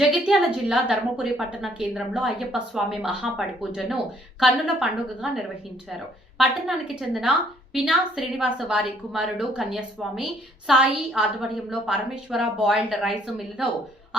జగిత్యాల జిల్లా ధర్మపురి పట్టణ కేంద్రంలో అయ్యప్ప స్వామి మహాపడి పూజను కన్నుల పండుగగా నిర్వహించారు. పట్టణానికి చెందిన పినా శ్రీనివాస వారి కుమారుడు కన్యాస్వామి సాయి ఆధ్వర్యంలో పరమేశ్వర బాయిల్డ్ రైస్ మిల్లులో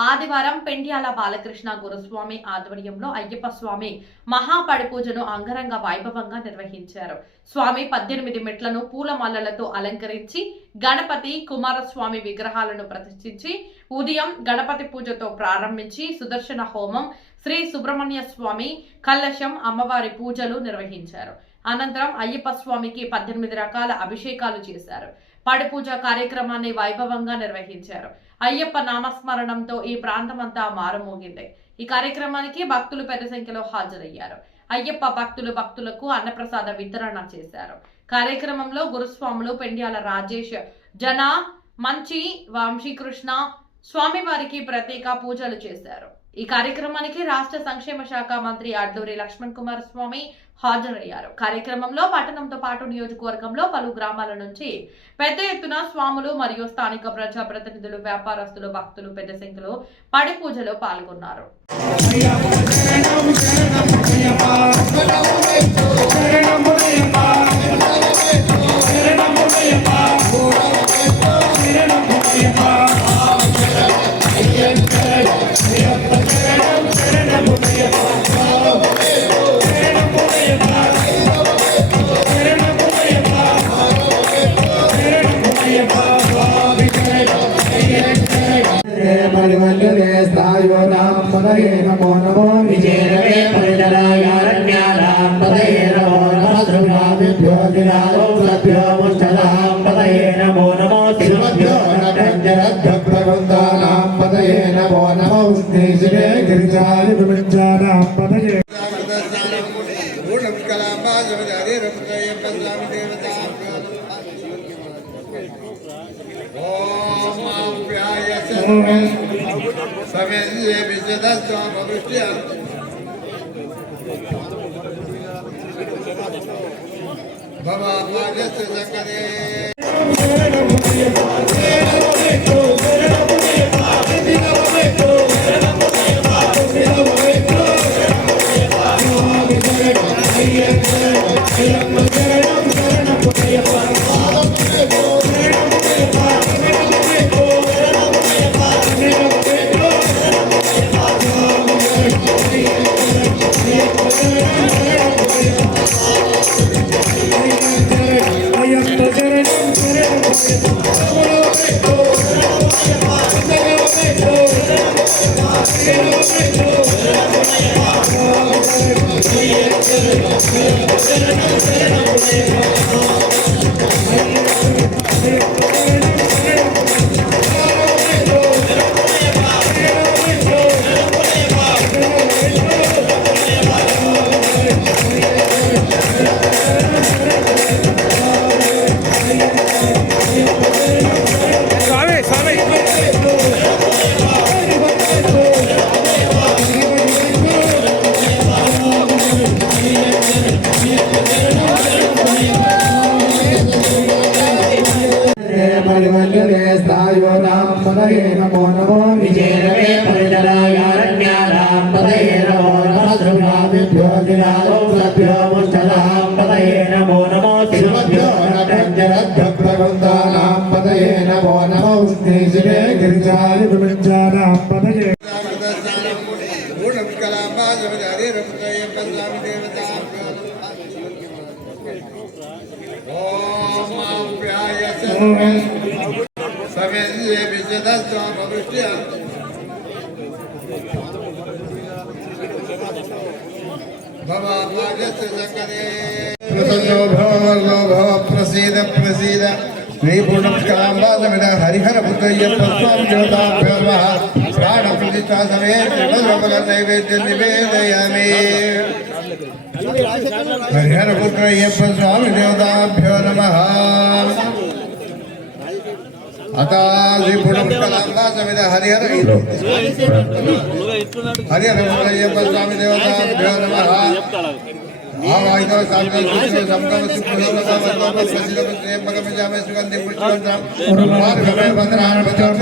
ఆదివారం పెండ్యాల బాలకృష్ణ గురుస్వామి ఆధ్వర్యంలో అయ్యప్ప స్వామి మహాపడి పూజను అంగరంగ వైభవంగా నిర్వహించారు. స్వామి 18 మెట్లను పూలమాలలతో అలంకరించి గణపతి కుమారస్వామి విగ్రహాలను ప్రతిష్ఠించి ఉదయం గణపతి పూజతో ప్రారంభించి సుదర్శన హోమం, శ్రీ సుబ్రహ్మణ్య స్వామి కలశం, అమ్మవారి పూజలు నిర్వహించారు. అనంతరం అయ్యప్ప స్వామికి 18 రకాల అభిషేకాలు చేశారు. పడి పూజ కార్యక్రమాన్ని వైభవంగా నిర్వహించారు. అయ్యప్ప నామస్మరణంతో ఈ ప్రాంతమంతా మారుమోగింది. ఈ కార్యక్రమానికి భక్తులు పెద్ద సంఖ్యలో హాజరయ్యారు. అయ్యప్ప భక్తులకు అన్నప్రసాద వితరణ చేశారు. కార్యక్రమంలో గురుస్వాములు పెండ్యాల రాజేష్, జనా, మంచి వంశీకృష్ణ స్వామివారికి ప్రత్యేక పూజలు చేశారు. ఈ కార్యక్రమానికి రాష్ట్ర సంక్షేమ శాఖ మంత్రి అడ్లూరి లక్ష్మణ్ కుమార్ స్వామి హాజరయ్యారు. కార్యక్రమంలో పట్టణంతో పాటు నియోజకవర్గంలో పలు గ్రామాల నుంచి పెద్ద ఎత్తున స్వాములు మరియు స్థానిక ప్రజాప్రతినిధులు, వ్యాపారస్తులు, భక్తులు పెద్ద సంఖ్యలో పడి పూజలో పాల్గొన్నారు. नमो नमो विजयरवे परिजनायारण्यानां पदये नमो नमः श्रुभाभ्यो दिनालो सभ्यो मुष्टलां पदये नमो नमो शिवभ्यो नटञ्जरभ्यो प्रवृन्दानां पदये नमो नमो उष्णीशिरे गिरिजाय विमञ्जानां पदये समेन्द्रिये विजयदस्वामवृष्ट्या भवापादस्य सकले नमो नमो विजयरवे परिजनायारण्यानां पदये नमो नमः श्रुभाभ्यो दिनालो सभ्यो मुष्टलां पदये नमो नमो शिवभ्यो नटञ्जरभ्यो प्रवृन्दानां पदये नमो नमो उष्णीशिरे गिरिजाय विमञ्जानां पदये समेन्द्रिये विजयदस्वामवृष्ट्या भवापादस्य सकले प्रसन्नो भव प्रसीद प्रसीद श्रीपूर्णपुष्कराम्बासमिद हरिहरपुत्रय्यप्पस्वामी देवताभ्यो नमः प्राणप्रतिष्ठा समेत नैवेद्यं निवेदयामि हरिहरपुत्रय्यप्पस्वामी देवताभ्यो नमः अतः श्रीपूर्णपुष्कराम्बा समेत हरिहरपुत्रय्यप्प स्वामी देवताभ्यो नमः आवाहितो साधन संगम सुखलोकम प्रसिद्धं भगवजामे सुगंधि पुष्पं मार्गमे वंदनान भजन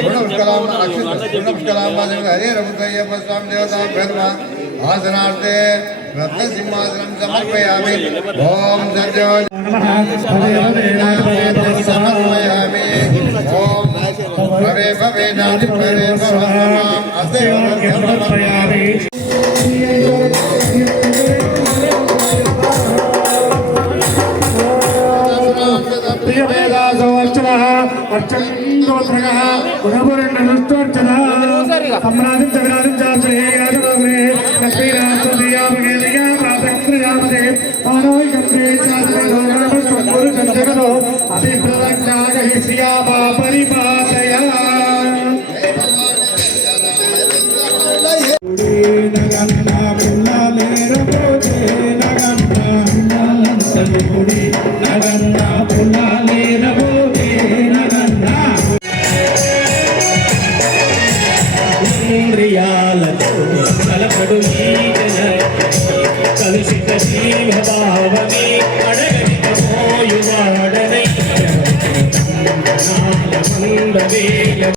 पूर्णपुष्कराम्बा अक्षित हरे रघुतय्यप्प स्वामी देवता प्रथमा आसनार्थे रत्नसिंहासनं समर्पयामि ओम सद्यो समर्पयामि ओम भवे भवे नादि भवे भवमाम असेव समर्पयामि प्रियवेदासोऽर्चनः अर्चन्दोत्रगः गुणपुरण्डनुष्टोर्चनः सम्राजं जगराजं चाचरे राजमाग्रे लक्ष्मीनाथोदयामगेदया प्रातक्रियामते पारोयम्रे चाचरे लोकनमस्तुर्गं जगतो अभिप्रदज्ञागहि श्रियामा परिपातया नगन्ना पुल्लालेर बोधे नगन्ना नंदपुरी नगन्ना पुल्लालेर बोधे नगन्ना इंद्रियालतो कलपडु कलुषित जीवभावने अडगलित मोयुवाडनै नालमंदवेय